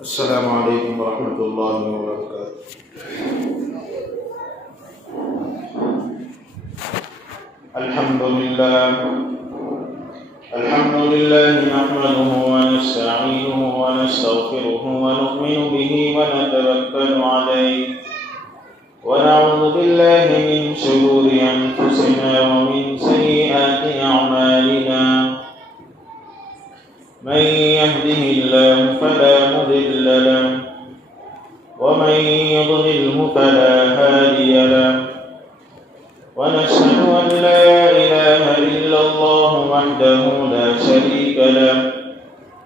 अस्सलामु अलैकुम वरहमतुल्लाहि वबरकातुहू। अल्हम्दुलिल्लाह नहमदुहु व नस्तईनुहु व नस्तगफिरुहु व नु'मिनु बिही व नतवक्कलु अलैहि व नऊज़ु बिल्लाहि मिन शुरूरि अनफुसिना व मिन सय्यिआति अअमालिना। मन यहदिहिल्लाहु फला मुदिल्ल लहु व मन युद्लिल्हु फला हादिय लहु व नशहदु अन ला इलाहा इल्लल्लाहु वहदहु ला शरीका लहु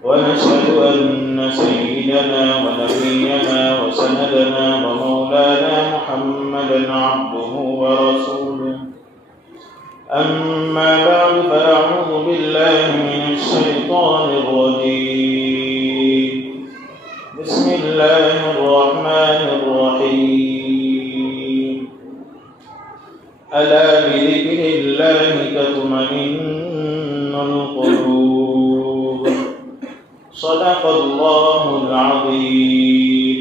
व नशहदु अन्न सय्यिदना व नबिyyana व सनदना व मौलाना मुहम्मदन अब्दुहु व रसूलुहु। अम्मा बअद फअऊज़ु बिल्लाहि मिनश शैतानिर रजीम। बिस्मिल्लाहिर रहमानिर रहीम। अला बिज़िक्रिल्लाहि तत्मइन्नुल क़ुलूब। सदक़ल्लाहुल अज़ीम।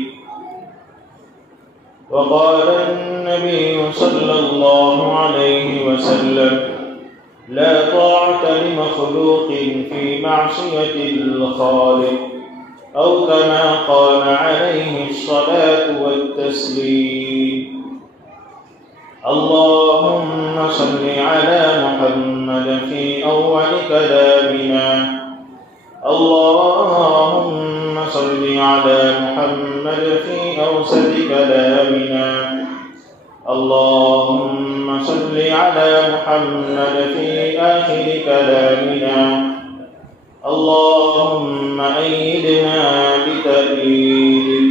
वक़ाल अन्नबिय्यु सल्लल्लाहु अलैहि वसल्लम ला ताअत लिमख़लूक़िन फ़ी मअसियतिल ख़ालिक़ औ कमा क़ाल अलैहिस्सलातु वत्तस्लीम। अल्लाहुम्म सल्लि अला मुहम्मद फ़ी अव्वल कलामिना। अल्लाहुम्म सल्लि अला मुहम्मद फ़ी औसत कलामिना। अल्लाहुम्म सल्लि अला मुहम्मद फ़ी आखिर कलामिना। अल्लाहुम्म अय्यिदना बितअयीदिक।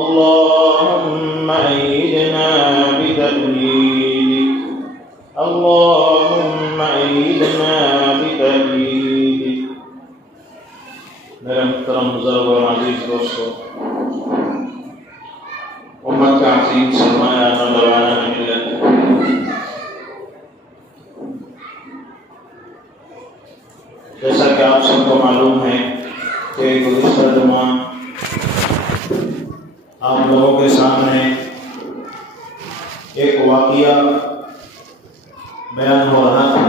अल्लाहुम्म अय्यिदना बितअयीदिक। अल्लाहुम्म अय्यिदना बितअयीदिक। मेरे मुहतरम बुजुर्ग और अजीज दोस्तों, उम्मत का अजीम सरमाया नौजवान मिल्लत, जैसा कि आप सबको मालूम है कि गुज़िश्ता जुमा आप लोगों के सामने एक वाक़िया बयान हो रहा था।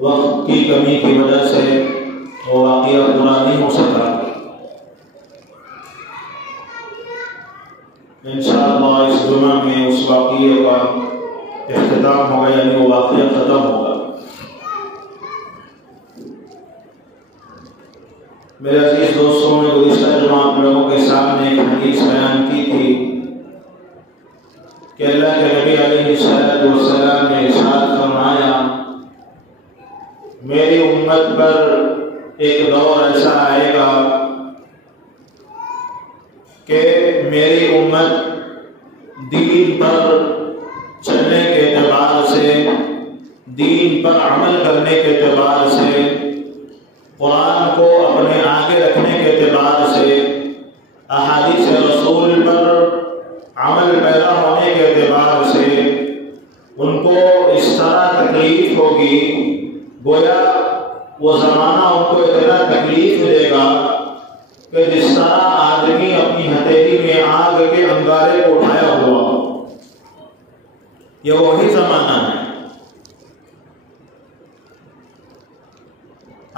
वक्त की कमी की वजह से वो वाक़िया पूरा नहीं हो सका। इंशाअल्लाह इस जुमा में उस वाक़िए का इख्तिताम होगा, यानी वो वाक़िया ख़त्म होगा। मेरे अजीज दोस्तों, ने गुज़िश्ता जुमा आप लोगों के सामने एक हदीस बयान की थी कि अल्लाह के नबी अलैहिस्सलातु वस्सलाम ने इरशाद फरमाया, मेरी उम्मत पर एक दौर ऐसा आएगा कि मेरी उम्मत दीन पर चलने के एतबार से, दीन पर अमल करने के एतबार से, कुरान को अपने आगे रखने के एतबार से, अहादीस रसूल पर अमल पैदा होने के एतबार से उनको इस तरह तकलीफ होगी, गोया वो ज़माना उनको इतना तकलीफ देगा कि जिस तरह आदमी अपनी हथेली में आग के अंगारे को उठाया हुआ। ये वही ज़माना है।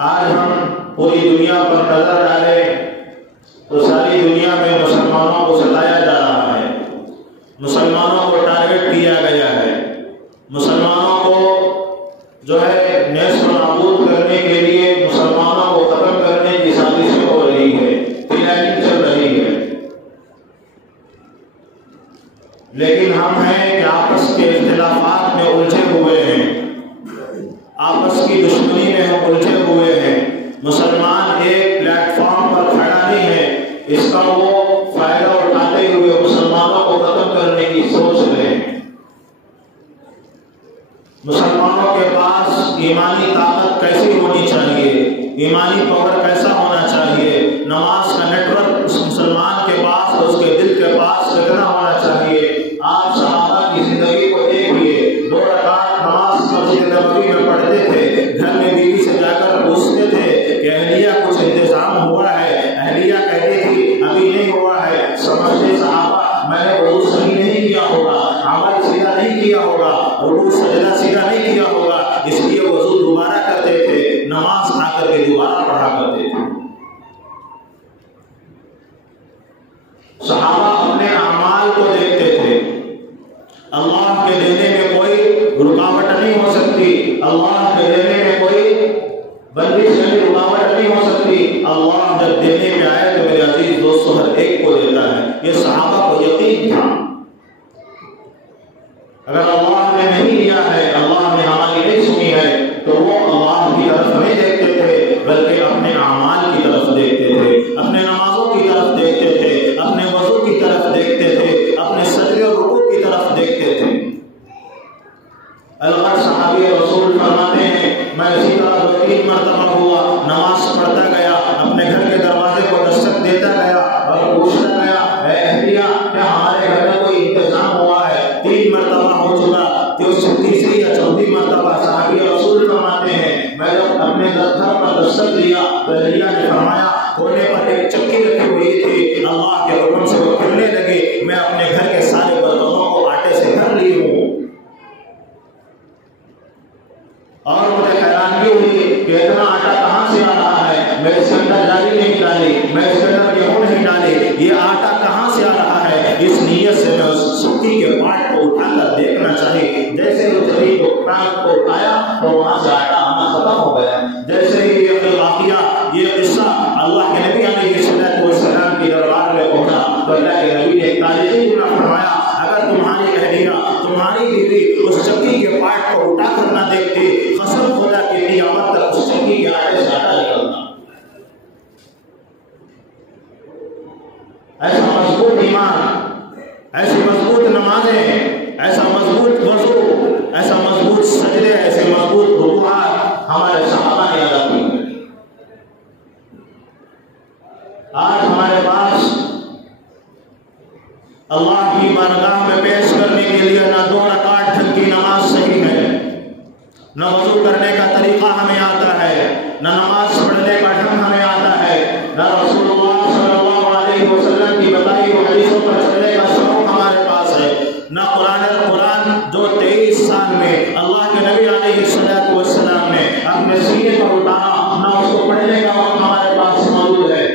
आज हम पूरी दुनिया पर नजर डालें तो सारी दुनिया में मुसलमानों को सताया जा रहा है, मुसलमानों को टारगेट किया गया है, मुसलमानों को जो है नेस्त नाबूद करने के लिए, मुसलमानों को खत्म करने की साजिशें हो रही है, प्लानिंग चल रही है। लेकिन हम हैं कि आपस के इख्तिलाफात में उलझे हुए हैं, आपस की दुश्मनी में हम उलझे हुए हैं। मुसलमान एक प्लेटफॉर्म पर खड़ा नहीं है, इसका वो फायदा उठाते हुए मुसलमानों को खत्म करने की सोच रहे हैं। मुसलमानों के पास ईमानी ताकत कैसी होनी चाहिए, ईमानी पावर कैसा होना चाहिए, नमाज का नेटवर्क उस मुसलमान के पास, उसके दिल के पास कितना होना चाहिए। आप सहाबा की जिंदगी को देखिए, 2 रकात नमाज मस्जिद नबवी में पढ़ते थे, घर में बीवी से जाकर पूछते अल्लाह के देने में कोई बंदिश यानी रुकावट नहीं हो सकती। अल्लाह जब देने में आए तो मेरे अजीज दोस्तों हर एक को देता है। ये सहाबा को यकीन था, अगर अल्लाह ने नहीं दिया है, अल्लाह ने हमारी नहीं सुनी है, तो वो अल्लाह की तरफ नहीं देखते थे, बल्कि अपने अमाल की तरफ देखते थे, अपने नमाजों की तरफ देखते थे, अपने वजू की तरफ देखते थे, अपने सजदे और रुकू की तरफ देखते थे। अलग सहाबी रसूल फरमाते हैं, मैं इसी तरह 2-3 मरतबा हुआ, नमाज पढ़ता गया, अपने घर के दरवाजे को दस्तक देता गया और पूछता गया, ऐ अहलिया, क्या हमारे घर में कोई इंतजाम हुआ है? 3 मरतबा हो चुका, तो तीसरी या चौथी मरतबा सहाबी रसूल फरमाते हैं, मैं जब अपने घर पर दस्तक दिया तो अहलिया ने फरमाया, कोने पर एक चक्की रखी हुई थी, अल्लाह के हुक्म से वो खुलने लगी, मैं अपने घर के सारे बर्तनों को आटे से भर ली हूँ। और मुझे हैरानी हुई कि इतना आटा कहाँ से आ रहा है, मैं इसके अंदर जाली नहीं डाली, मैं इसके अंदर गेहूं नहीं डाली, ये आटा कहाँ से आ रहा है? इस नीयत से मैं उस चक्की के पार्ट को उठाकर देखना चाहिए। जैसे ही चक्की को उठाया तो वहां से आटा आना खत्म हो गया। जैसे ही ये वाक़िया, ये किस्सा अल्लाह के नबी अलैहिस्सलाम की दरबार में पहुंचा तो अल्लाह के नबी ने तारीफ़ी जुमला फरमाया, अगर तुम्हारी अहलिया, तुम्हारी बीवी उस चक्की के पार्ट को उठाकर ना देखती, कसम खुदा की क़यामत तक उस चक्की के आटे से आटा निकलता। ऐसा मजबूत ईमान, ऐसी मजबूत नमाजें, ऐसा मजबूत वज़ू, ऐसा मजबूत सजदे, ऐसे मजबूत रुकूआत हमारे सहाबा ने अदा की। आज हमारे पास अल्लाह की बारगाह में पेश करने के लिए ना 2 रकात ढंग की नमाज सही है, न वज़ू करने का तरीका हमें आता है, न नमाज पढ़ने का ढंग हमें आता है, न रसूलुल्लाह सल्लल्लाहु अलैहि वसल्लम की बताई हुई हदीसों पर चलने का शौक हमारे पास है, न कुरान जो 23 साल में अल्लाह के नबी अलैहिस्सलाम ने अपने सीने पर उतारा, न उसको पढ़ने का वक्त हमारे पास मौजूद है।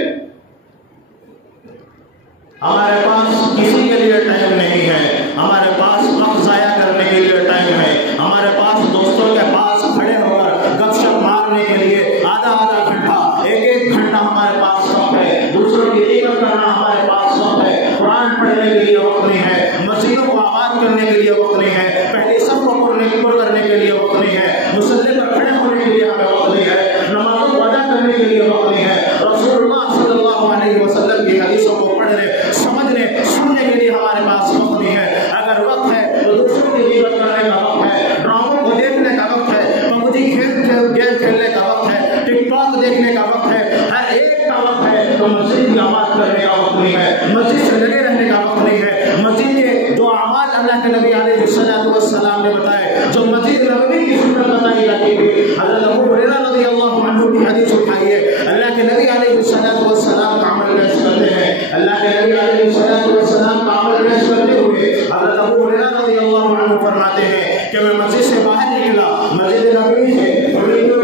हमारे पास किसी के लिए टाइम नहीं है, हमारे पास वक्त ज़ाया करने के लिए टाइम है, हमारे पास दोस्तों के पास खड़े होकर गपशप मारने के लिए आधा घंटा, 1 घंटा हमारे पास वक्त है, दूसरों की इज्जत करना हमारे पास वक्त है, कुरान पढ़ने के लिए वक्त नहीं है, मस्जिदों को आबाद करने के लिए वक्त नहीं है, पहले सब को करने के लिए वक्त नहीं है, मुसल्ले पर खड़े होने के लिए हमें वक्त नहीं है, नमाज़ों को अदा करने के लिए वक्त नहीं है, रसूलुल्लाह सल्लल्लाहु अलैहि वसल्लम की हदीसों को पढ़ने, समझने, सुनने के लिए हमारे पास वक्त नहीं है। अगर वक्त है तो दूसरों की इज्जत करने का वक्त है, ड्रामों को देखने का वक्त है, पबजी गेम खेलने का वक्त है, टिकटॉक देखने का वक्त है, हर एक का वक्त है। तो मस्जिद की आबाद करने का वक्त नहीं है, मस्जिद से लगे रहने का वक्त नहीं है। मस्जिद के जो अमाल अल्लाह के नबी अलैहिस्सलाम ने बताए, जो मस्जिद नबवी की सुन्नत बताई जाती है, हज़रत अबू हुरैरा रज़ियल्लाहु अन्हु की हदीस उठाई है, अल्लाह के नबी अलैहिस्सलाम का अमल पेश करते हैं, अल्लाह के नबी अलैहिस्सलाम का अमल पेश करते हुए हज़रत अबू हुरैरा रज़ियल्लाहु अन्हु फरमाते हैं कि मैं मस्जिद से बाहर निकला, मस्जिद नबवी से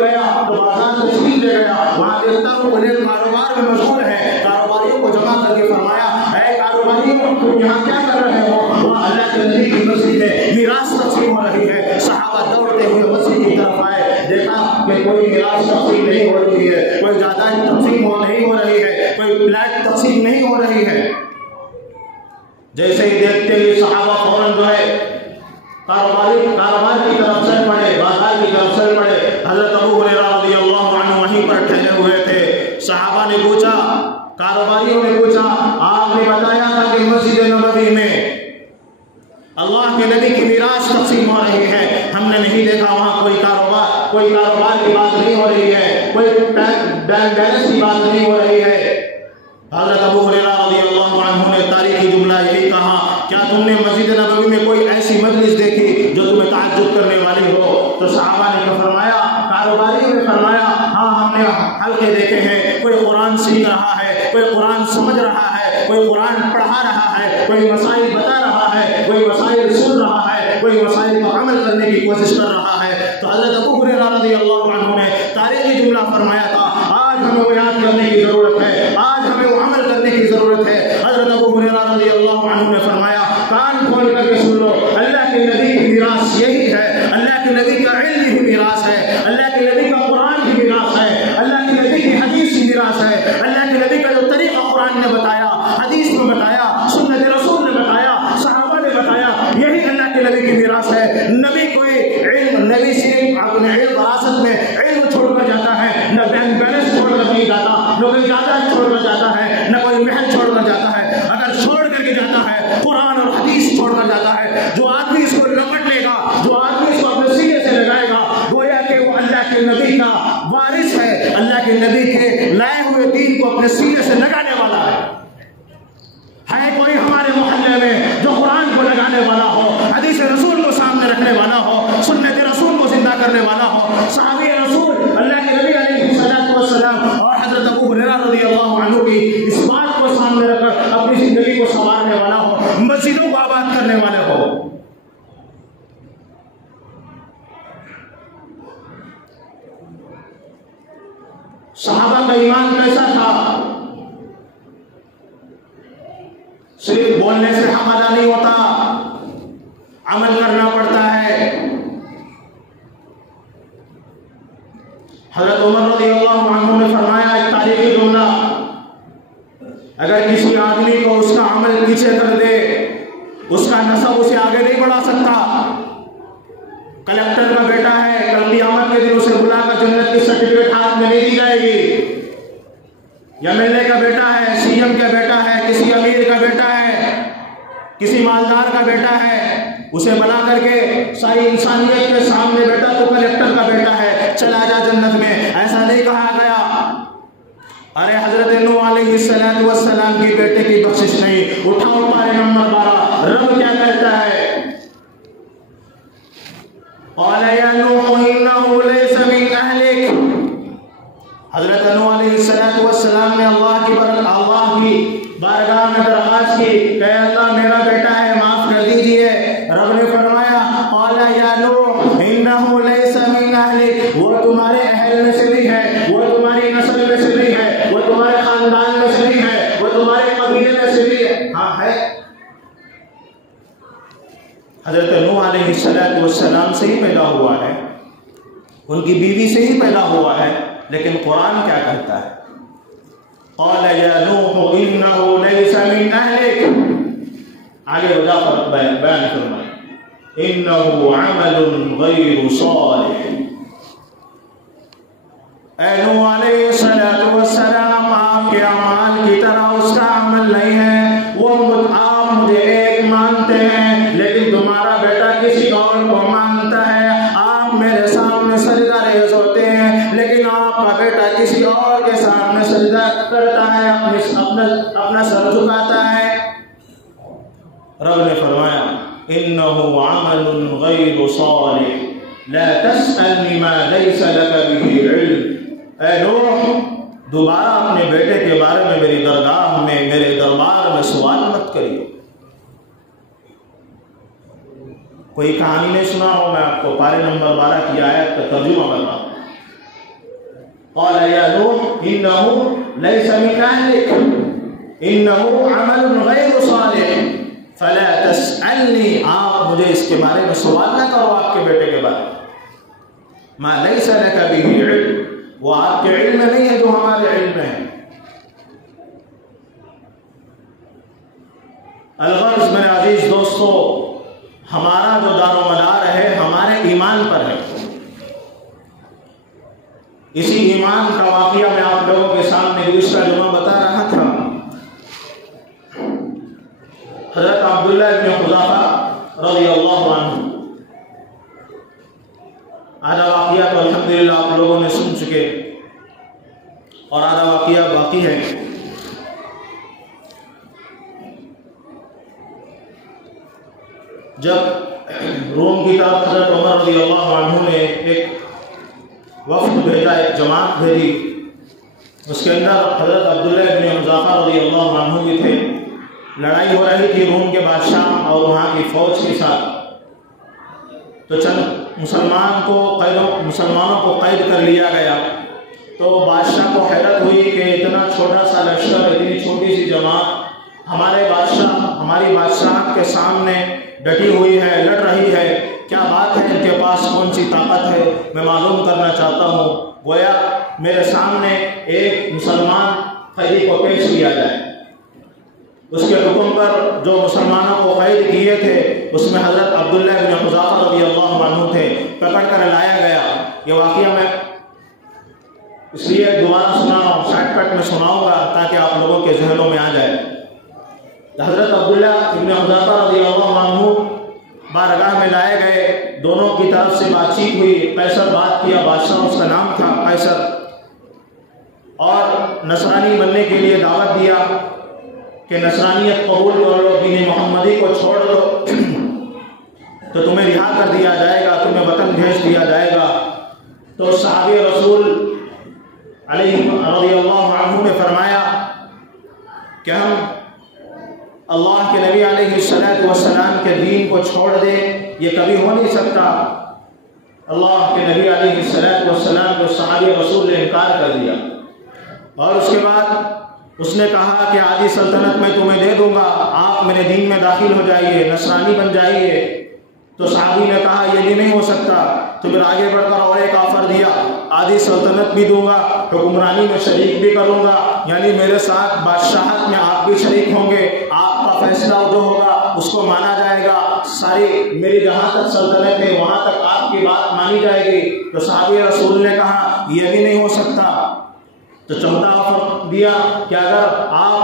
गया तो बाजार तशरीफ ले गया, वहाँ देखता हूँ उन्हें कारोबार में मशगूल है, कारोबारियों को जमा करके फरमाया, ऐ कारोबारियों तुम यहाँ क्या कर रहे हो? वहाँ अल्लाह के नबी की मस्जिद में मिरास तक़सीम हो रही है। सहाबा दौड़ते हुए मस्जिद की तरफ आए, देखा कि कोई मिरास तक़सीम नहीं हो रही है, कोई जायदाद तक़सीम नहीं हो रही है, कोई फ्लैट तक़सीम नहीं हो रही है। जैसे ही देखते ही सहाबा फौरन जो है कारोबार की तरफ चल पड़े, बाजार की तरफ चल पड़े। हज़रत अबू हुरैरा रज़ियल्लाहु अन्हु वहीं पर ठहरे हुए थे। सहाबा ने पूछा, कारोबारियों ने पूछा, आपने बताया था कि मस्जिद नबवी में अल्लाह के नबी की मिरास तक़सीम हो रही है, हमने नहीं देखा वहाँ कोई कारोबार की बात नहीं हो रही है, कोई बैलेंस की बात नहीं हो रही है। हज़रत अबू हुरैरा रज़ियल्लाहु अन्हु ने तारीख़ी जुमला यही कहा, क्या तुमने मस्जिद नबवी में कोई ऐसी मजलिस देखी जो तुम्हें ताज्जुब करने वाली हो? तो सहाबा ने फरमाया, कारोबारियों ने फरमाया, हाँ हमने हल्के देखे हैं, कोई कुरान सीख रहा है, कोई कुरान समझ रहा है, कोई कुरान पढ़ा रहा है, कोई मसाइल बता रहा है, कोई मसाइल सुन रहा है, कोई मसाइल पर अमल करने की कोशिश कर रहा है। तो हज़रत अबू हुरैरा रज़ियल्लाहु अन्हु ने तारीख़ी जुमला फरमाया था, आज हमें वो याद करने की ज़रूरत है, आज हमें वो अमल करने की ज़रूरत है। हज़रत अबू हुरैरा रज़ियल्लाहु अन्हु ने फरमाया, कान खोल करके सुन लो, अल्लाह के नबी की मिरास यही है, अल्लाह के नबी का इल्म ही मिरास है। सियासत में इल्म छोड़कर जाता है, न बैंक बैलेंस छोड़कर नहीं जाता, न कोई जायदाद छोड़कर जाता है, न कोई महल छोड़कर जाता है। अगर छोड़ करके जाता है कुरान और हदीस छोड़कर जाता है, जो आदमी इसको लपट लेगा, जो आदमी इसको अपने सीने से लगाएगा, गोया कि वो अल्लाह के नबी का वारिस है, अल्लाह के नबी के लाए हुए दीन को अपने सीने से लगाने वाला है। कोई हमारे मोहल्ले में जो कुरान को लगाने वाला हो, हदीस रसूल को सामने रखने वाला हो, सुन्नत रसूल को जिंदा करने वाला हो, सहाबी रसूल अल्लाह के नबी अलैहिस्सलातु वस्सलाम और हजरत अबू हुरैरा रज़ियल्लाहु अन्हु की इस बात को सामने रखकर अपनी जिंदगी को संवारने वाला हो, मस्जिदों को आबाद करने वाले हो। सहाबा का ईमान कैसा था? सिर्फ बोलने से हक अदा नहीं होता, अमल करना पड़ता है। हज़रत उमर रज़ियल्लाहु अन्हु ने फरमाया एक तारीखी जुमला, अगर किसी आदमी को उसका अमल पीछे कर दे, उसका नसब उसे आगे नहीं बढ़ा सकता। कलेक्टर का बेटा है, कल क़यामत के दिन उसे बुलाकर जन्नत की सर्टिफिकेट हाथ में नहीं दी जाएगी। एमएलए का बेटा है, सीएम का बेटा है, किसी अमीर का बेटा है, किसी मालदार का बेटा है, उसे बना करके सारी इंसानियत के सामने बेटा तो कलेक्टर का बेटा है, चला जा जन्नत में, ऐसा नहीं कहा गया। अरे हजरत नूह अलैहिस्सलातु वस्सलाम की बेटे की बख्शिश नहीं। उठाओ पारे नंबर 12, रब क्या कहता है? हजरत नूह अलैहिस्सलातु वस्सलाम ने अल्लाह की बारगाह में दरख्वास्त की, कहे अल्लाह मेरा बेटा है, माफ कर दीजिए। रब ने फरमाया वो तुम्हारे अहल में से नहीं है, वो तुम्हारी नस्ल में से नहीं है, वो तुम्हारे खानदान में से नहीं है, वो तुम्हारे कबीले में से नहीं है। हाँ है, हजरत नूह अलैहिस्सलातु वस्सलाम से ही पैदा हुआ है, उनकी बीवी से ही पैदा हुआ है, लेकिन कुरान क्या कहता है? आगे वजाफत बयान फरमाए, इन्नहु अमलुन गैरु सालिह। नूह अलैहिस्सलातु वस्सलाम आपके अमाल की तरह उसका अमल नहीं है। वो आप मुझे एक मानते हैं, लेकिन तुम्हारा बेटा किसी और को मानता है। आप मेरे सामने सजदा रेज़ होते हैं, लेकिन आपका बेटा किसी और के सामने सजदा करता है, अपना सर झुकाता है। रब ने फरमाया इन्नहु अमलुन गैरु सालिह ला तस्अलनी मा लैसा लक बिही इल्म। ऐ नूह, दोबारा अपने बेटे के बारे में मेरी दरगाह में, मेरे दरबार में सवाल मत करियो। कोई कहानी नहीं सुना हो, मैं आपको पारे नंबर 12 की आयत का तर्जुमा बता। क़ाल या नूह इन्नहु लैसा मिन अहलिक इन्नहु अमलुन गैरु सालिह फला तस्अलनी। आप मुझे इसके बारे में सवाल ना करो, आपके बेटे के बारे में। मा लैसा लक बिही इल्म, वो आपके इल्म में नहीं है जो हमारे इल्म में है। अलगर्ज़ मेरे अजीज दोस्तों, हमारा जो दारोमदार है हमारे ईमान पर है। इसी ईमान का वाक़या मैं आप लोगों के सामने गुज़िश्ता जुमा बता रहा था। हज़रत अब्दुल्लाह इब्न हुज़ाफ़ा रज़ियल्लाहु अन्हु, आधा वाक़या तो अल्हम्दुलिल्लाह आप लोगों ने सुन चुके और आधा वाक़या बाकी है। जब रोम की तरफ हज़रत उमर रज़ियल्लाहु अन्हु ने एक वफ़्द भेजा, एक जमात भेजी, उसके अंदर हज़रत अब्दुल्लाह इब्न हुज़ाफ़ा रज़ियल्लाहु अन्हु भी थे। लड़ाई हो रही थी रोम के बादशाह और वहाँ की फ़ौज के साथ। तो चंद मुसलमानों को कैद कर लिया गया। तो बादशाह को हैरत हुई कि इतना छोटा सा लश्कर, इतनी छोटी सी जमात हमारी बादशाह के सामने डटी हुई है, लड़ रही है, क्या बात है, इनके पास कौन सी ताकत है, मैं मालूम करना चाहता हूँ। गोया मेरे सामने एक मुसलमान कैदी को पेश किया जाए। उसके हुक्म पर जो मुसलमानों को कैद किए थे उसमें हज़रत अब्दुल्लाह इब्न हुज़ाफ़ा रज़ियल्लाहु अन्हु थे, पकड़ कर लाया गया। ये वाक़या मैं इसलिए दोबारा सुनाऊँ, शॉर्टकट में सुनाऊँगा ताकि आप लोगों के जहनों में आ जाए। हज़रत अब्दुल्लाह इब्न हुज़ाफ़ा रज़ियल्लाहु अन्हु बारगाह में लाए गए, दोनों की तरफ से बातचीत हुई, कैसर बात किया, बादशाह उसका नाम था कैसर, और नसरानी बनने के लिए दावत दिया कि नसरानियत कबूल कर लो, दीन मोहम्मदी को छोड़ दो तो तुम्हें रिहा कर दिया जाएगा, तुम्हें वतन भेज दिया जाएगा। तो सहाबी रसूल रज़ियल्लाहु अन्हु ने फरमाया कि हम अल्लाह के नबी अलैहिस्सलातु वस्सलाम के दीन को छोड़ दें, ये कभी हो नहीं सकता। अल्लाह के नबी अलैहिस्सलातु वस्सलाम को सहाबी रसूल ने इनकार कर दिया और उसके बाद उसने कहा कि आधी सल्तनत मैं तुम्हें दे दूंगा, आप मेरे दीन में दाखिल हो जाइए, नसरानी बन जाइए। तो सहाबी ने कहा यह भी नहीं हो सकता। तो फिर आगे बढ़कर और एक ऑफर दिया, आधी सल्तनत भी दूंगा, हुक्मरानी में शरीक भी करूंगा, यानी मेरे साथ बादशाहत में आप भी शरीक होंगे, आपका फैसला जो होगा उसको माना जाएगा, सारी मेरी जहाँ तक सल्तनत है वहाँ तक आपकी बात मानी जाएगी। तो सहाबी रसूल ने कहा यह भी नहीं हो सकता। तो चौथा ऑफर दिया कि अगर आप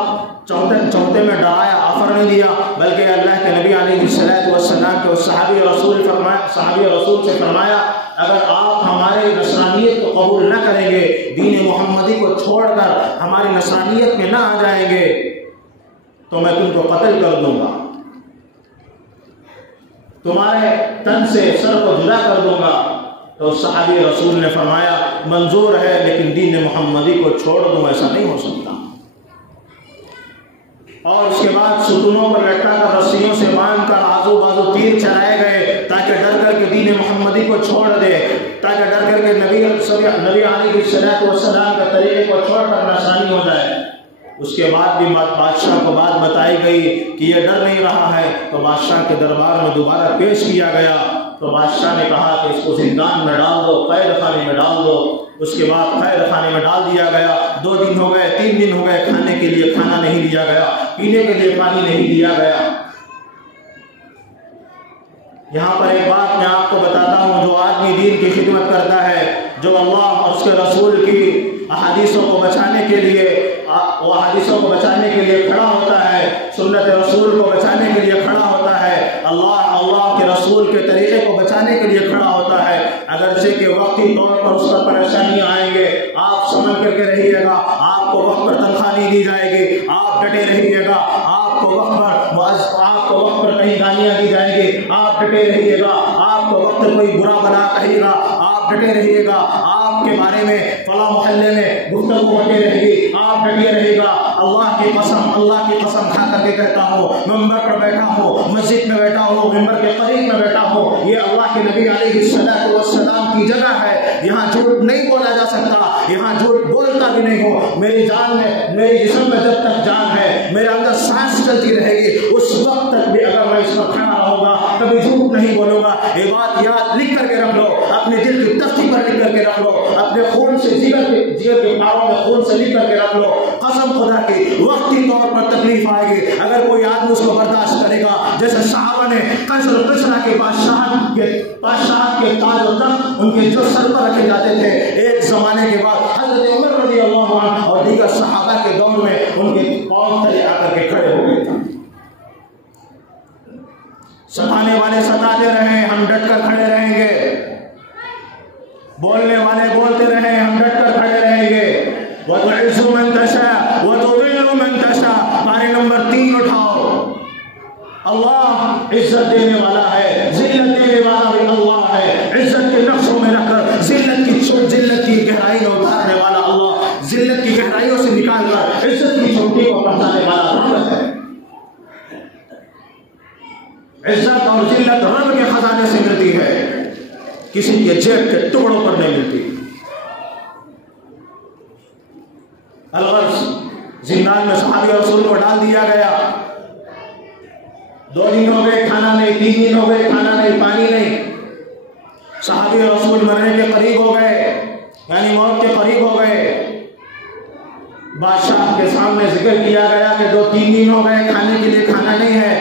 चौथे में डराया, ऑफर नहीं दिया बल्कि अल्लाह के नबी अलैहिस्सलातु वस्सलाम के सहाबी रसूल से फरमाया अगर आप हमारे नसरानियत को कबूल न करेंगे, दीन मोहम्मदी को छोड़कर हमारी नसरानियत में ना आ जाएंगे तो मैं तुमको कत्ल कर दूंगा, तुम्हारे तन से सर को जुदा कर दूंगा। तो सहाबी रसूल ने फरमाया मंजूर है, लेकिन दीन मोहम्मदी को छोड़ दूं ऐसा नहीं हो सकता। और उसके बाद सुतूनों पर लटकाकर रस्सियों से बांधकर आजू बाजू तीर चलाए गए ताकि डर कर के दीन मोहम्मदी को छोड़ दे, ताकि डर कर के नबी अलैहिस्सलातु वस्सलाम के तरीके को छोड़कर नसरानी हो जाए। उसके बाद भी बादशाह को बात बताई गई कि यह डर नहीं रहा है, तो बादशाह के दरबार में दोबारा पेश किया गया। तो बादशाह ने कहा कि इसको जिंदान में डाल दो, कैद खाने में डाल दो। उसके बाद कैद खाने में डाल दिया गया। 2 दिन हो गए, 3 दिन हो गए, खाने के लिए खाना नहीं दिया गया, पीने के लिए पानी नहीं दिया गया। यहाँ पर एक बात मैं आपको बताता हूँ, जो आदमी दीन की खिदमत करता है, जो अल्लाह और उसके रसूल की अहादीसों को बचाने के लिए खड़ा होता है, सुन्नत रसूल को बचाने के लिए खड़ा होता है, अल्लाह के रसूल के तरीके को बचाने के लिए खड़ा होता है, अगरचे के वक्ती तौर पर उस पर परेशानियां आएंगे, आप समझ करके रहिएगा, आपको वक्त पर तनख्वाह नहीं दी जाएगी, आप डटे रहिएगा, आपको वक्त पर कहीं गालियां दी जाएगी, आप डटे रहिएगा, आपको वक्त कोई बुरा भला कहेगा, आप डटे रहिएगा, आपके बारे में फला मोहल्ले में गुफ्तगू होती रहेगी, आप डटे रहिएगा। अल्लाह की कसम खा करके कहता हूँ, मिंबर पर बैठा हूँ, मस्जिद में बैठा हूँ, मिंबर के करीब में बैठा हूँ, ये अल्लाह के नबी अलैहिस्सलातु वस्सलाम की जगह है, यहाँ झूठ नहीं बोला जा सकता, यहाँ झूठ बोलता भी नहीं हो। मेरी जान में, मेरे जिस्म में जब तक जान है, मेरे अंदर सांस चलती रहेगी, उस वक्त तक भी अगर मैं इस पर खड़ा रहूंगा कभी झूठ नहीं बोलूंगा। ये बात याद लिख करके रख लो, अपने दिल की तख्ती पर लिख करके रख लो, अपने खून से जिगर के पारों में खून से लिख करके रख लो। कसम खुदा की वक्ती तौर पर तकलीफ आएगी, अगर कोई आदमी उसको बर्दाश्त करेगा, जैसे सहाबा ने कसरा के बादशाह के ताज और तख्त उनके जो सर पर रखे जाते थे, एक जमाने के बाद हज़रत उमर रज़ियल्लाहु अन्हु और दीगर सहाबा के दौर में उनके पांव तले आकर के खड़े हो गए थे। सताने वाले सताते रहे, हम डटकर खड़े रहेंगे, बोलने वाले बोलते रहे, हम डटकर खड़े रहेंगे। वतुइज़्ज़ु मन तशा वतुज़िल्लु मन तशा। पारे नंबर 3 उठाओ। अल्लाह इज्जत देने वाला है, जिल्लत देने वाला भी अल्लाह है। इज्जत के नक्शों में रखकर जिल्लत की गहराई में उतारने वाला अल्लाह, जिल्लत की गहराइयों से निकालकर इज्जत की चोटी को पहुंचाने वाला रब है। इज्जत और जिल्लत रब के खजाने से मिलती है, किसी के जेब के टुकड़ों पर नहीं मिलती। अलगर्ज जिंदान में सहाबी रसूल को डाल दिया गया। 2 दिन हो गए खाना नहीं, 3 दिन हो गए खाना नहीं, पानी नहीं। सहाबी रसूल मरने के करीब हो गए, यानी मौत के करीब हो गए। बादशाह के सामने जिक्र किया गया कि 2-3 दिन हो गए खाने के लिए खाना नहीं है,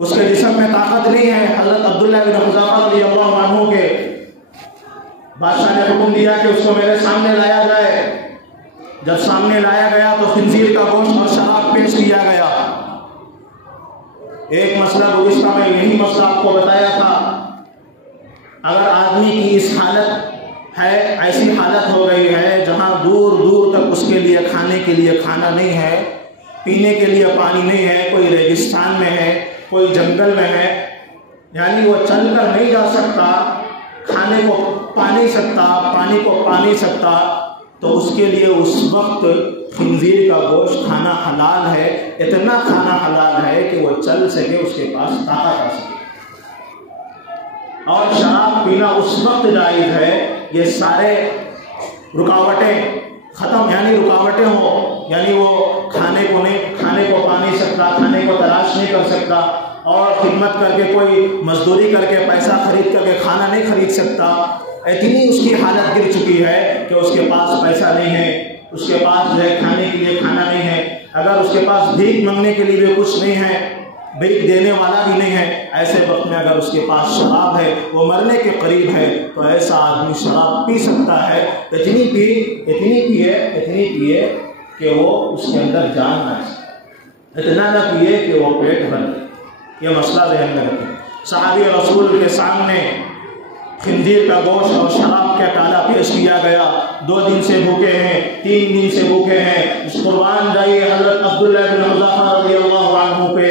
उसके जिस्म में ताकत नहीं है। हज़रत अब्दुल्लाह बिन हुज़ाफा रज़ियल्लाहु अन्हु के बादशाह ने हुक्म दिया कि उसको मेरे सामने लाया जाए। जब सामने लाया गया तो खिंजीर का गोश्त और शराब पेश किया गया। एक मसला गुज़िश्ता में यही मसला आपको बताया था, अगर आदमी की इस हालत है, ऐसी हालत हो गई है जहाँ दूर दूर तक उसके लिए खाने के लिए खाना नहीं है, पीने के लिए पानी नहीं है, कोई रेगिस्तान में है, कोई जंगल में है, यानी वो चलकर नहीं जा सकता, खाने को पा नहीं सकता, पानी को पा नहीं सकता, तो उसके लिए उस वक्त खिंजीर का गोश्त खाना हलाल है। इतना खाना हलाल है कि वो चल सके, उसके पास ताकत आ सके। और शराब पीना उस वक्त जायज़ है ये सारे रुकावटें ख़त्म, यानी रुकावटें हो, यानी वो खाने को पा नहीं सकता, खाने को तलाश नहीं कर सकता, और खिदमत करके कोई मजदूरी करके पैसा खरीद करके खाना नहीं खरीद सकता। इतनी उसकी हालत गिर चुकी है कि उसके पास पैसा नहीं है, उसके पास जो है खाने के लिए खाना नहीं है, अगर उसके पास भीख मांगने के लिए भी कुछ नहीं है, भीख देने वाला भी नहीं है, ऐसे वक्त में अगर उसके पास शराब है, वो मरने के करीब है, तो ऐसा आदमी शराब पी सकता है। इतनी पिए कि वो उसके अंदर जान ना आए, इतना ना पिए कि वो पेट भर जाए। ये मसला ज़हन में रखें। सहाबी रसूल के सामने खिंजीर का गोश्त और शराब का ताला पेश किया गया। 2 दिन से भूखे हैं, 3 दिन से भूखे हैं। इस कुर्बान जाइए हज़रत अब्दुल्लाह बिन हुज़ाफा रज़ियल्लाहु अन्हु पे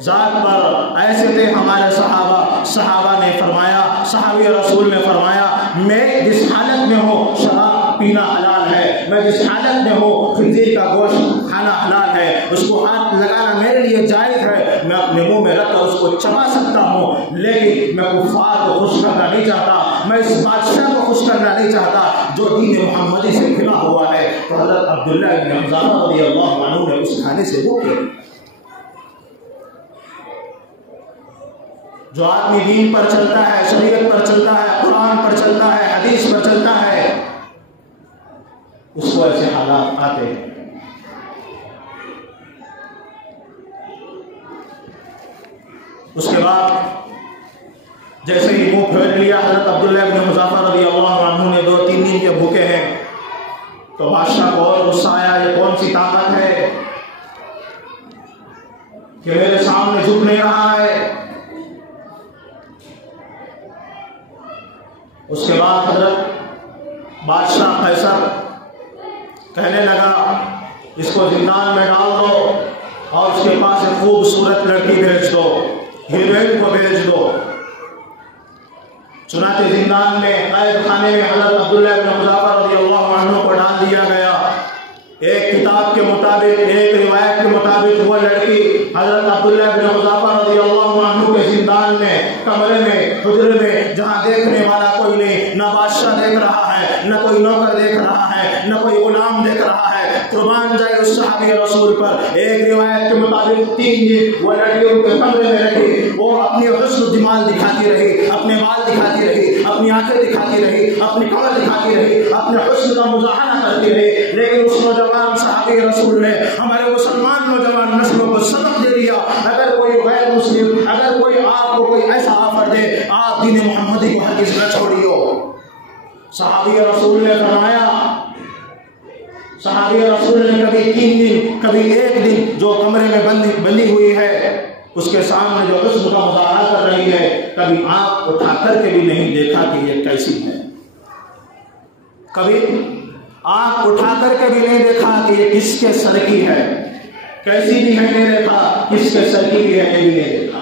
ज़ात पर। ऐसे थे हमारे सहाबा ने फरमाया, सहाबी रसूल ने फरमाया, मैं जिस हालत में हूँ शराब पीना हलाल है, मैं जिस हालत में हूँ खिंजीर का गोश्त खाना हलाल है, उसको हाथ लगाना मेरे लिए जायज़ है, मैं अपने मुंह में रखकर उसको चबा सकता हूँ, लेकिन मैं कुफ़ार को खुश करना नहीं चाहता, मैं इस बादशाह को खुश करना नहीं चाहता जो दीन मोहम्मदी से घिरा हुआ है। तो हज़रत अब्दुल्लाह बिन हुज़ाफा रज़ियल्लाहु अन्हु ने उस खाने से भूखे। जो आदमी दीन पर चलता है, शरीयत पर चलता है, कुरान पर चलता है, हदीस पर चलता है, उसको ऐसे हालात आते हैं। उसके बाद जैसे ही मुंह फेर लिया हज़रत अब्दुल्लाह बिन हुज़ाफा रज़ियल्लाहु अन्हु ने 2-3 दिन के भूखे हैं, तो बादशाह को और गुस्सा आया, ये कौन सी ताकत है कि मेरे सामने झुक नहीं रहा है। उसके बाद हज़रत बादशाह कैसर कहने लगा, इसको जिंदान में डाल दो और उसके पास एक खूबसूरत लड़की भेज दो, हीरोइन को भेज दो। चुनाचे जिंदान में, कैद खाने में हज़रत अब्दुल्लाह बिन हुज़ाफा रज़ियल्लाहु अन्हु को डाल दिया गया। एक किताब के मुताबिक, एक रिवायत के मुताबिक वो लड़की हज़रत अब्दुल्लाह बिन हुज़ाफा रज़ियल्लाहु अन्हु के जिंदान में, कमरे में, हुजरे में, जहाँ देखने वाला कोई नहीं, न बादशाह देख रहा है, न कोई नौकर देख रहा है, न कोई गुलाम देख रहा है, कुर्बान जाए उस सहाबी रसूल पर। एक रिवायत के मुताबिक 3 दिन वो लड़की उनके कमरे में रही, वो अपनी हुस्न जमाल दिखाती रही, अपने बाल दिखाती रही, अपनी आंखें दिखाती रही, अपनी कमर दिखाती रही, अपने हुस्न का मुज़ाहरा करती रही। लेकिन उस नौजवान सहाबी रसूल ने हमारे मुसलमान नौजवान नस्लों को सबक दे दिया, अगर कोई गैर मुस्लिम, अगर कोई आपको कोई ऐसा ऑफर दे, आप दीन मोहम्मदी को हरगिज़ न छोड़ियो। सहाबी रसूल ने फरमाया, सहाबी रसूल ने कभी 3 दिन, कभी 1 दिन जो कमरे में बंदी हुई है, उसके सामने जो हुस्न का मुज़ाहरा कर रही है, कभी आंख उठा करके भी नहीं देखा कि ये कैसी है, कभी आंख उठा करके भी नहीं देखा कि ये किसके सर की है, कैसी भी है नहीं देखा, किसके सर की भी है नहीं भी नहीं देखा।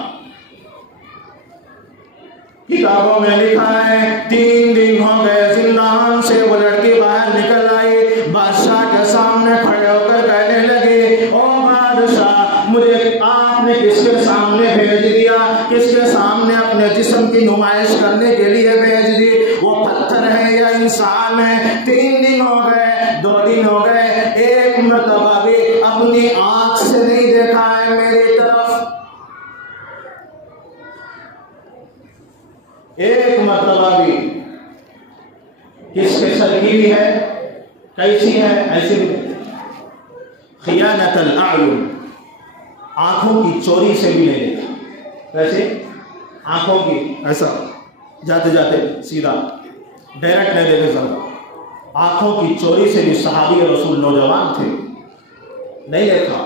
किताबों में लिखा है 3 दिन हो गए जिंदान से वो लड़की बाहर निकल आई, बादशाह के सामने खड़े होकर कहने लगी, ओ बादशाह, मुझे आपने किसके सामने भेज दिया, किसके सामने अपने जिस्म की नुमाइश करने के लिए भेज दी, वो पत्थर है या इंसान है। 3 दिन हो गए, 2 दिन हो गए, एक मर्तबा भी अपनी आंख से नहीं देखा है मेरी तरफ, एक मर्तबा भी। किसके सर की भी है, कैसी है ऐसे भी खियानतल अयुन, आंखों की चोरी से भी नहीं देखा। वैसे आंखों की ऐसा जाते जाते सीधा डायरेक्ट नहीं देखे सब, आंखों की चोरी से भी सहाबी रसूल नौजवान थे, नहीं देखा।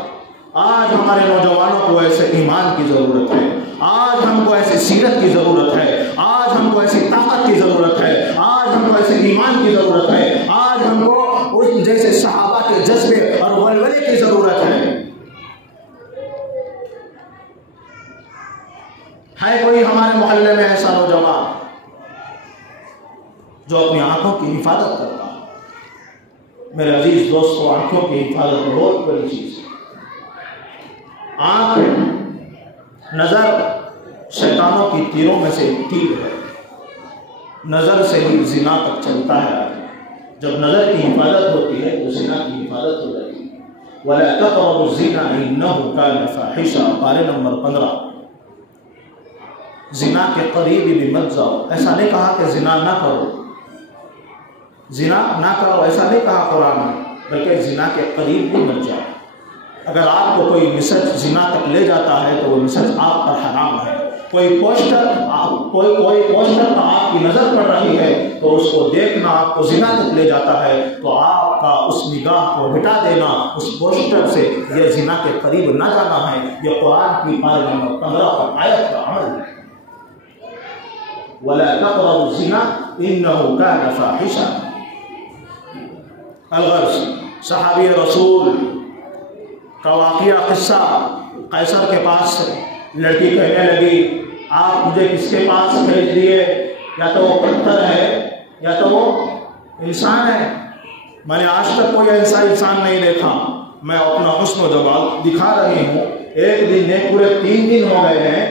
आज हमारे नौजवानों को ऐसे ईमान की जरूरत है, आज हमको ऐसी सीरत की जरूरत है, आज हमको ऐसी ताकत की जरूरत है, आज हमको ऐसे ईमान की जरूरत है, आज हमको उस जैसे सहाबा के जज्बे और वलवले की जरूरत है कोई हमारे मोहल्ले में ऐसा नौजवान जो अपनी आंखों की हिफाजत करता है? मेरे अजीज दोस्तों, आंखों की हिफाजत बहुत बड़ी चीज है। आंख नजर शैतानों की तीरों में से तीर है, नजर से ही जिना तक चलता है। जब नजर की हिफाजत होती है तो जिना की हिफाजत हो जाती है। वला तक़रबु ज़िना इन्नहु कान फ़ाहिशा, पारे नंबर 15। जिना के करीब भी मत जाओ, ऐसा नहीं कहा कि जिना ना करो, जिना ना करो ऐसा नहीं कहा कुरान में, बल्कि जिना के करीब भी मत जाओ। अगर आपको कोई मैसेज जिना तक ले जाता है तो वो मैसेज आप पर हराम है। कोई पोस्टर कोई पोस्टर आपकी नजर पड़ रही है तो उसको देखना आपको जिना तक ले जाता है, तो आपका उस निगाह को हटा देना उस पोस्टर से, यह जिना के करीब ना जाना है। यह कुरान की पारे नंबर 15 पर आयत का अमल है। वला तक़रबु ज़िना इन्नहु कान फ़ाहिशा। अलगर्ज़ सहाबी रसूल का वाक़िया किस्सा, कैसर के पास लड़की कहने लगी, आप मुझे किसके पास भेज दिए? या तो वो पत्थर है या तो वो इंसान है। मैंने आज तक कोई ऐसा इंसान नहीं देखा। मैं अपना हुस्न जमाल दिखा रही हूँ, एक दिन नहीं पूरे 3 दिन हो गए हैं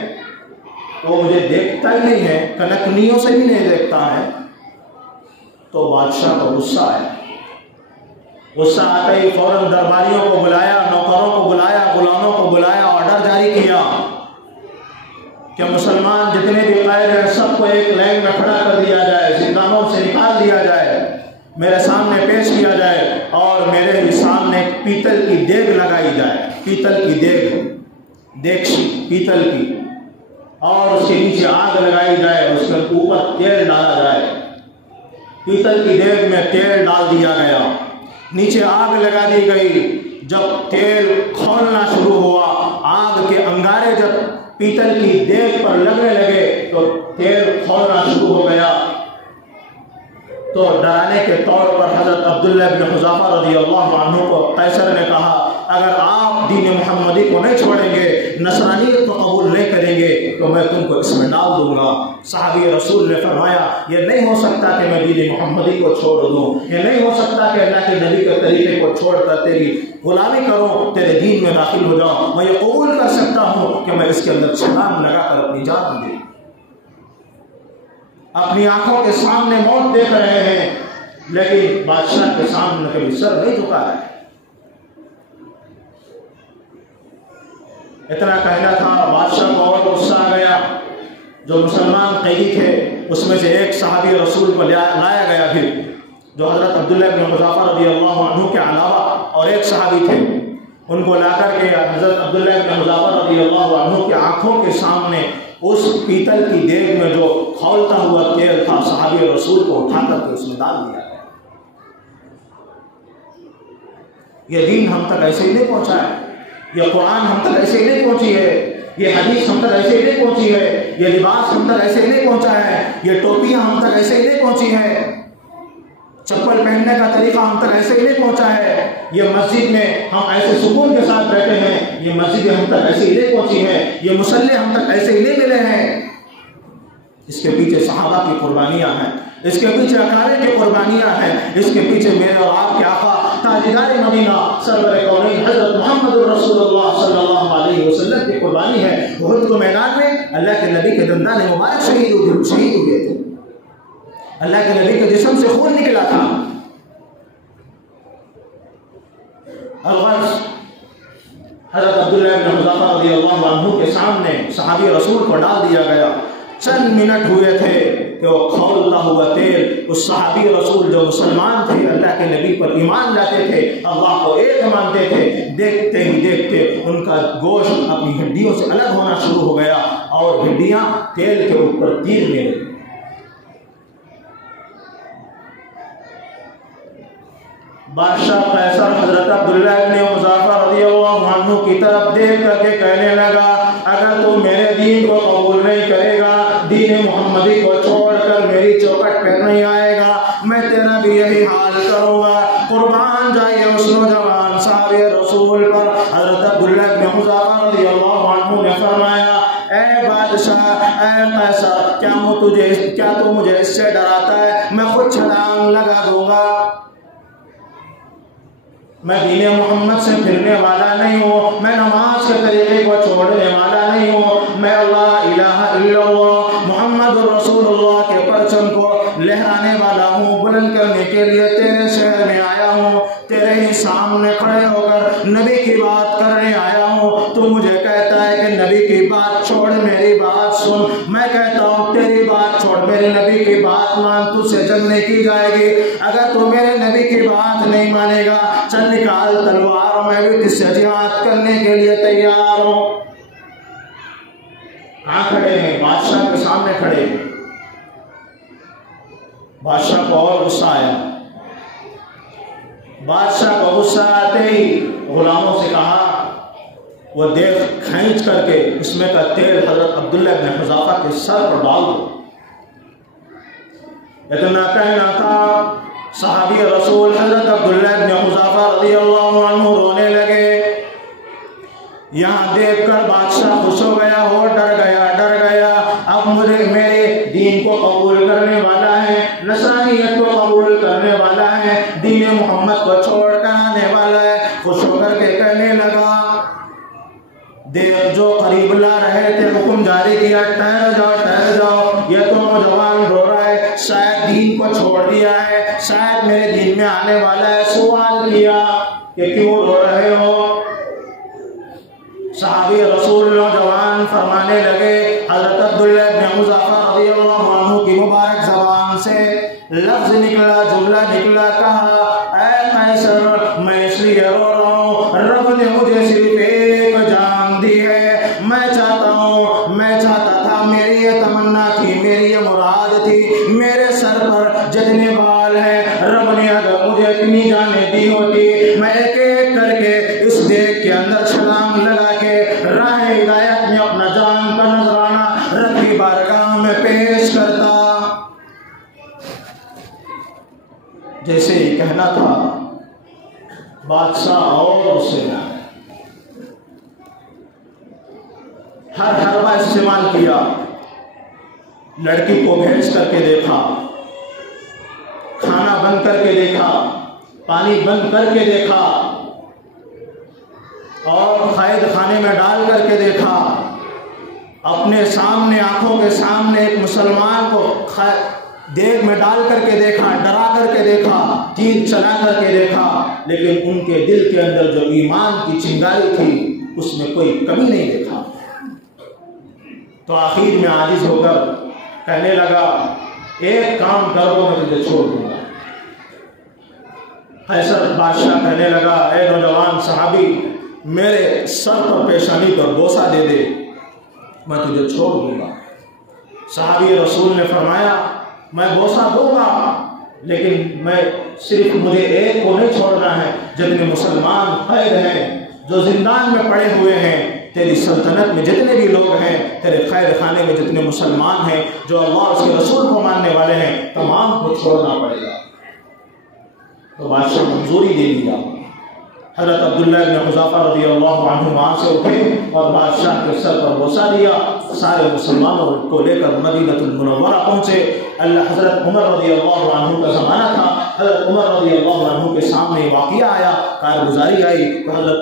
वो मुझे देखता ही नहीं है, कनकनियों से भी नहीं देखता है। तो बादशाह को गुस्सा आया। गुस्सा आते ही फौरन दरबारियों को बुलाया, नौकरों को बुलाया, गुलामों को बुलाया, ऑर्डर जारी किया कि मुसलमान जितने भी कैद हैं सबको एक लाइन में खड़ा कर दिया जाए, जिंदानों से निकाल दिया जाए, मेरे सामने पेश किया जाए और मेरे ही सामने पीतल की देग लगाई जाए, पीतल की देग पीतल की, और उसके नीचे आग लगाई जाए, उसके ऊपर तेल डाला जाए। पीतल की देग में तेल डाल दिया गया, नीचे आग लगा दी गई। जब तेल खौलना शुरू हुआ, आग के अंगारे जब पीतल की देग पर लगने लगे तो तेल खौलना शुरू हो गया। तो डराने के तौर पर हजरत अब्दुल्लाह बिन हुज़ाफा रज़ियल्लाहु अन्हु को कैसर ने कहा, अगर आप दीन मोहम्मदी को नहीं छोड़ेंगे, नसरानियत को कबूल नहीं करेंगे तो मैं तुमको इसमें डाल दूंगा। सहाबी रसूल ने फरमाया, ये नहीं हो सकता कि मैं दीन मोहम्मदी को छोड़ दूं, ये नहीं हो सकता कि अल्लाह के नबी के तरीके को छोड़कर तेरी गुलामी करूं, तेरे दीन में दाखिल हो जाऊं। मैं ये कबूल कर सकता हूं कि मैं इसके अंदर छलांग लगाकर अपनी जान दे। अपनी आंखों के सामने मौत देख रहे हैं, लेकिन बादशाह के सामने कभी सर नहीं झुका है। इतना कहना था, बादशाह को और गुस्सा आ गया। जो मुसलमान कैदी थे उसमें से एक सहाबी रसूल को लाया गया, फिर जो हजरत अब्दुल्लाह बिन हुज़ाफा रज़ियल्लाहु अन्हु के अलावा और एक सहाबी थे, उनको लाकर के हजरत अब्दुल्लाह बिन हुज़ाफा रज़ियल्लाहु अन्हु की आंखों के सामने उस पीतल की देग में जो खौलता हुआ तेल था, सहाबी रसूल को उठाकर के उसमें डाल दिया गया। ये दीन हम तक ऐसे ही नहीं पहुंचा है, ये कुरान हम तक ऐसे ही नहीं पहुंची है, ये हदीस हम तक ऐसे ही नहीं पहुंची है, ये लिबास हम तक ऐसे ही नहीं पहुंचा है, ये टोपियां हम तक ऐसे ही नहीं पहुंची है, चप्पल पहनने का तरीका हम तक ऐसे ही नहीं पहुंचा है, ये मस्जिद में हम ऐसे सुकून के साथ बैठे हैं, ये मस्जिदें हम तक ऐसे ही नहीं पहुंची हैं, ये मुसल्ले हम तक ऐसे ही नहीं मिले हैं। इसके पीछे सहाबा की कुर्बानियां हैं, इसके पीछे अकाले की कुर्बानियां हैं, इसके पीछे मेरे और आपके आका ताजदार मदीना सरवर कौनैन हज़रत मुहम्मद रसूलुल्लाह सल्लल्लाहु अलैहि वसल्लम की कुर्बानी है। उहद के मैदान में अल्लाह के नबी के दंदान मुबारक शहीद हुए थे, अल्लाह के नबी के जिस्म से खून निकला था। अलगर्ज़ हज़रत अब्दुल्लाह बिन हुज़ाफा रज़ियल्लाहु अन्हु के सामने सहाबी रसूल को डाल दिया गया। चंद मिनट हुए थे कि वो खौलता हुआ तेल, उस सहाबी रसूल जो मुसलमान थे, अल्लाह के नबी पर ईमान लाते थे, अल्लाह को एक मानते थे, देखते ही देखते उनका गोश्त अपनी हड्डियों से अलग होना शुरू हो गया और हड्डियां तेल के ऊपर तीरने लगी। बादशाह कैसर हजरत अब्दुल्ला इब्न मुज़ाफ़र रज़ियल्लाहु अन्हु की तरफ देख करके कहने लगा, अगर तू मेरे दीन को कबूल नहीं करेगा, दीन मोहम्मदी को छोड़कर मेरी चौखट पे नहीं आएगा, मैं तेरा भी यही हाल करूँगा। कुर्बान जाइए उस नौजवान साहबे रसूल पर। हजरत अब्दुल्ला इब्न मुज़ाफ़र रज़ियल्लाहु अन्हु ने फरमाया, ए बादशाह, ए कैसर, क्या तू मुझे इससे डराता है? मैं खुद छलांग लगा दूंगा। मैं दीन मोहम्मद से फिरने वाला नहीं हूँ, मैं नमाज के तरीके को छोड़ने वाला नहीं हूँ, मैं अल्लाह इलाहा इल्लल्लाह मोहम्मद रसूलुल्लाह के परचम को लहराने वाला हूँ। बुलंद करने के लिए तेरे शहर में आया हूँ, तेरे ही सामने खड़े होकर नबी की बात करने आया हूँ। तू मुझे कहता है कि नबी की बात छोड़, मेरी बात सुन। मैं कहता हूँ तेरी बात छोड़, मेरे नबी की बात मान, तुझसे जंग नहीं की जाएगी। अगर तू मेरे नबी की बात नहीं मानेगा, चल निकाल तलवार, मैं भी तुझसे जिहाद करने के लिए तैयार हूँ। कहाँ खड़े हैं? बादशाह के सामने खड़े हैं। बादशाह को और गुस्सा आया। बादशाह को गुस्सा आते ही गुलामों से कहा, वो देख खींच करके इसमें का तेल हजरत अब्दुल्ला इब्न हुज़ाफा के सर पर डाल दो। इतना कहना था, सहाबी रसूल हजरत अब्दुल्ला इब्न हुज़ाफा रज़ियल्लाहु अन्हु रोने लगे। यहाँ देखकर बादशाह खुश हो गया, हो डर गया। अब मेरे दीन को कबूल करने वाला है, नसरानियत को कबूल करने वाला है, दीन मोहम्मद को छोड़ कर आने वाला है। खुश होकर के कहने लगा, देव जो करीब ला रहे थे हुक्म जारी किया, ठहर जाओ, ये तो नौजवान रो रहा है, शायद दीन को छोड़ दिया है, शायद मेरे दीन में आने वाला है। सवाल किया कि क्यों रो रहे हो? सहाबी रसूल नौजवान फरमाने लगे, हजरत अब्दुल्ला इब्न मुज़ाफ़र रज़ियल्लाहु अन्हु की मुबारक ज़बान से लफ्ज़ निकला, जुमला निकला, कहा, ऐ कैसर, मैं इसलिए रो रहा हूँ, रब ने मुझे सिर्फ एक जान दी है। मैं चाहता था, मेरी ये तमन्ना थी, मेरी ये मुराद थी, मेरे सर पर जितने बाल हैं, रब ने अगर मुझे इतनी जाने दी होती, मैं एक एक करके इस देश के अंदर छलांग लगा के राह हिदायत में अपना जान का नजराना रब की बारगाह में पेश करता। जैसे ही कहना था, बादशाह और उससे हर हरबा इस्तेमाल किया। लड़की को भेज करके देखा, खाना बंद करके देखा, पानी बंद करके देखा और कैद खाने में डाल करके देखा। अपने सामने, आंखों के सामने एक मुसलमान को देग में डाल करके देखा, डरा करके देखा, तीर चला करके देखा, लेकिन उनके दिल के अंदर जो ईमान की चिंगारी थी उसमें कोई कमी नहीं देखा। तो आखिर में आजिज होकर कहने लगा, एक काम करो, मैं तुझे छोड़ दूंगा। कैसर बादशाह कहने लगा, ए नौजवान सहाबी, मेरे सर पर पेशानी पर बोसा दे दे, मैं तुझे छोड़ दूंगा। सहाबी रसूल ने फरमाया, मैं बोसा दूंगा, लेकिन मैं सिर्फ मुझे एक को नहीं छोड़ना है, जितने मुसलमान कैद हैं, जो जिंदान में पड़े हुए हैं, तेरी सल्तनत में जितने भी लोग हैं, तेरे कैद खाने में जितने मुसलमान हैं, जो अल्लाह उसके रसूल को मानने वाले हैं, तमाम को छोड़ना पड़ेगा। तो बादशाह मंजूरी दे दिया। हज़रत अब्दुल्ला इब्न हुज़ाफ़ा रज़ियल्लाहु अन्हु वहाँ से उठे और बादशाह के सर पर बोसा दिया। सारे मुसलमानों को लेकर मदीनतुल मुनव्वरा पहुँचे। अल्लाह हज़रत उमर रज़ियल्लाहु अन्हु का ज़माना था। हज़रत उमर रज़ियल्लाहु अन्हु के सामने वाक़िया आया, कारगुजारी आई, तो हज़रत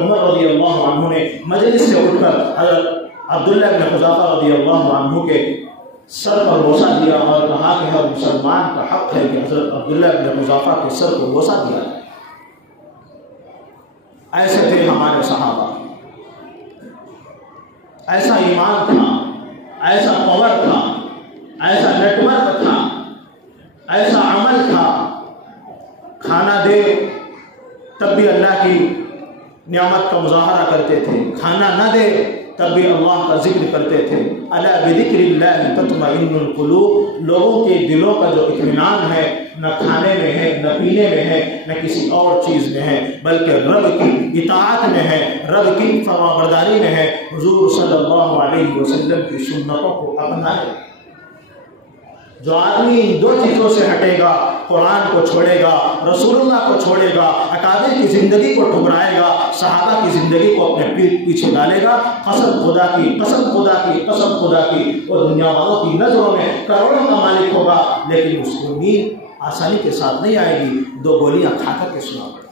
उमर रज़ियल्लाहु अन्हु ने मजलिस से उठकर हज़रत अब्दुल्ला इब्न हुज़ाफ़ा रज़ियल्लाहु अन्हु के सर पर बोसा दिया और कहा कि हर मुसलमान का हक़ है कि हज़रत अब्दुल्ला इब्न हुज़ाफ़ा के सर को बोसा दिया। ऐसे थे हमारे सहाबा, ऐसा ईमान था। ऐसा पावर था, ऐसा नेटवर्क था, ऐसा अमल था। खाना दे तब भी अल्लाह की नियामत का मुजाहरा करते थे, खाना न दे तब भी अल्लाह का जिक्र करते थे। अला बिज़िक्रिल्लाहि तत्मइन्नुल क़ुलूब। लोगों के दिलों का जो इत्मीनान है न खाने में है, न पीने में है, न किसी और चीज़ में है, बल्कि रब की इताअत में है, रब की फरमाबरदारी में है। हुज़ूर सल्लल्लाहु अलैहि वसल्लम की सुन्नतों को अपनाए। जो आदमी इन दो चीज़ों से हटेगा, कुरान को छोड़ेगा, रसूलुल्लाह को छोड़ेगा, अकाबिर की ज़िंदगी को ठुकराएगा, सहाबा की ज़िंदगी को अपने पीछे डालेगा, कसम खुदा की, कसम खुदा की, कसम खुदा की, और दुनिया वालों की नज़रों में करोड़ों का मालिक होगा, लेकिन उसको नींद आसानी के साथ नहीं आएगी। दो गोलियां खाकर के सुना पड़ता,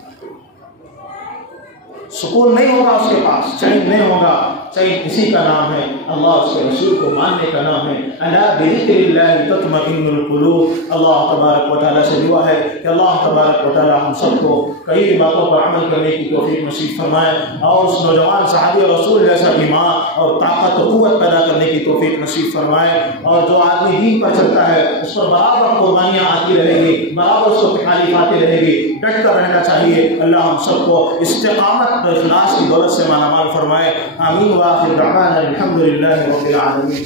सुकून नहीं होगा उसके पास, चैन नहीं होगा। चैन इसी का नाम है, अल्लाह उसके रसूल को मानने का नाम है। अला बिज़िक्रिल्लाहि तत्मइन्नुल क़ुलूब। अल्लाह तबारक व तआला से दुआ है कि अल्लाह तबारक व तआला हम सबको कई बातों पर अमल करने की तौफीक नसीब फरमाए, और उस नौजवान सहाबी रसूल जैसा ईमान और ताकत और क़ुव्वत पैदा करने की तौफीक नसीब फरमाए। और जो आदमी दीन पर चलता है उस पर बराबर कुर्बानियाँ आती रहेगी, बराबर उसको तकालीफ आती रहेगी, डट कर रहना चाहिए। अल्लाह हम सबको इस्तिक़ामत और इख़लास की दौलत से मालामाल फरमाए। आमीन व आखिर दअवाना अल्हम्दुलिल्लाहि रब्बिल आलमीन।